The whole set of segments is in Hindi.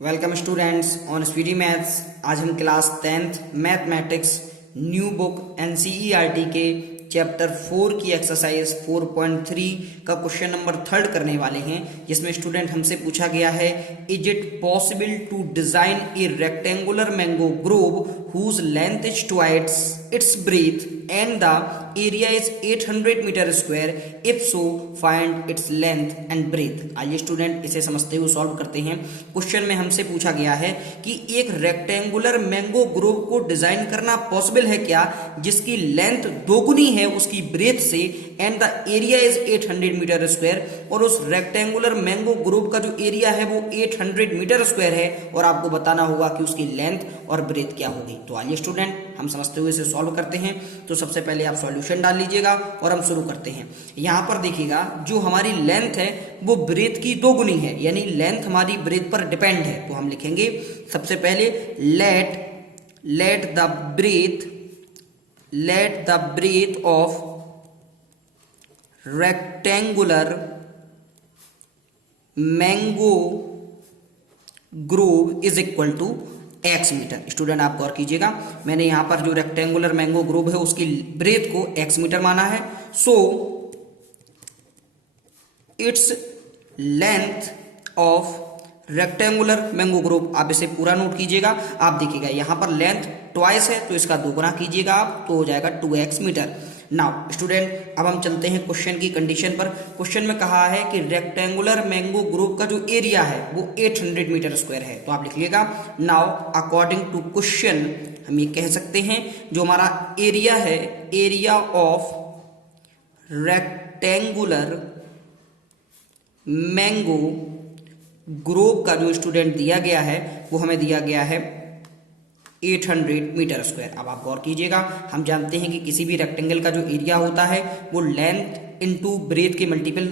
Welcome students on speedy maths. आज हम class 10th mathematics new book NCERT के चैप्टर 4 की एक्सरसाइज 4.3 का क्वेश्चन नंबर 3 करने वाले हैं, जिसमें स्टूडेंट हमसे पूछा गया है, is it possible to design a rectangular mango grove whose length is twice its breadth and the area is 800 metre square, if so find its length and breadth. आइए स्टूडेंट इसे समझते हुए सॉल्व करते हैं। क्वेश्चन में हमसे पूछा गया है कि एक रेक्टेंगुलर मैंगो ग्रोव को डिजाइन करना पॉसिबल है क्या, जिसकी लेंथ दोगुनी है उसकी ब्रेथ से, and the area is 800 metre square, और उस रेक्टेंगुलर मैंगो ग्रोव का जो एरिया है वो 800 मीटर स्क्वायर है, और आपको बताना होगा कि उसकी लेंथ और ब्रेथ क्या होगी। तो आइए स्टूडेंट हम समझते हुए इसे सॉल्व करते हैं। तो सबसे पहले आप सॉल्यूशन डाल लीजिएगा और हम शुरू करते हैं। यहां पर देखिएगा, जो हमारी लेंथ है वो ब्रेथ की दोगुनी है, यानी लेंथ हमारी ब्रेथ पर डिपेंड है। तो हम लिखेंगे सबसे पहले let the breadth of rectangular mango grove is equal to x metre. Student आप गौर कीजिएगा, मैंने यहां पर जो रेक्टेंगुलर मैंगो ग्रोव है उसकी ब्रेथ को एक्स मीटर माना है। So its length of rectangular mango Grove, आप इसे पूरा नोट कीजिएगा। आप देखिएगा यहां पर लेंथ ट्वाइस है तो इसका दोगुना कीजिएगा आप, तो हो जाएगा 2x मीटर। नाउ स्टूडेंट अब हम चलते हैं क्वेश्चन की कंडीशन पर। क्वेश्चन में कहा है कि रेक्टेंगुलर मैंगो ग्रोव का जो एरिया है वो 800 मीटर स्क्वायर है। तो आप लिख लिएगा, नाउ अकॉर्डिंग टू क्वेश्चन हम ये कह सकते हैं जो हमारा एरिया है, area of rectangular mango Grove का जो स्टूडेंट दिया गया है वो हमें दिया गया है 800 मीटर स्क्वायर। अब आप गौर कीजिएगा, हम जानते हैं कि किसी भी रेक्टेंगल का जो एरिया होता है वो लेंथ इनटू ब्रेथ के मल्टीपल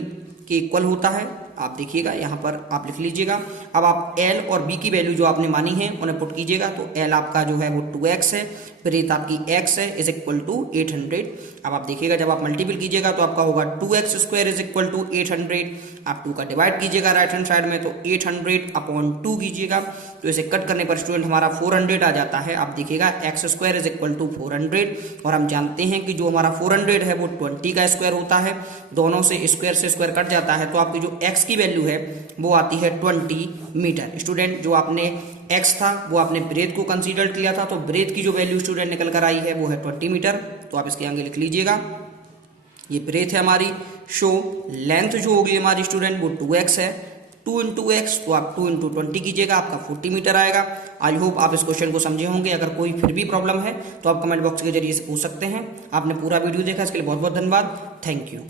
के इक्वल होता है। आप देखिएगा यहाँ पर आप लिख लीजिएगा। अब आप L और B की वैल्यू जो आपने मानी है उन्हें पुट कीजिएगा। तो L आपका जो है वो 2x है, ब्रेथ आपकी x है, इज इक्वल टू 800। अब आप देखिएगा जब आप मल्टीपल कीजिएगा तो आपका होगा 2x square is equal to 800। आप 2 का डिवाइड कीजिएगा राइट हैंड साइड में, तो 800 अपॉन 2 कीजिएगा, तो इसे कट करने पर स्टूडेंट हमारा 400 आ जाता है। आप देखिएगा x square is equal to 400, और हम जानते हैं कि जो हमारा 400 है वो 20 का स्क्वायर होता है, दोनों से स्क्वायर कट जाता है, तो आपकी जो x की वैल्यू है वो आती है 20 मीटर। स्टूडेंट जो आपने x था वो आपने ब्रेथ को कंसीडर किया था, तो ब्रेथ की जो वैल्यू स्टूडेंट निकल कर आई है वो है 20 मीटर। तो आप इसके आगे लिख लीजिएगा, ये ब्रेथ है हमारी। शो लेंथ जो होगी हमारी स्टूडेंट वो 2x है, 2 इंटू एक्स, तो आप 2 इंटू 20 कीजिएगा, आपका 40 मीटर आएगा। आई होप आप इस क्वेश्चन को समझे होंगे। अगर कोई फिर भी प्रॉब्लम है तो आप कमेंट बॉक्स के जरिए से पूछ सकते हैं। आपने पूरा वीडियो देखा, इसके लिए बहुत बहुत धन्यवाद। Thank you.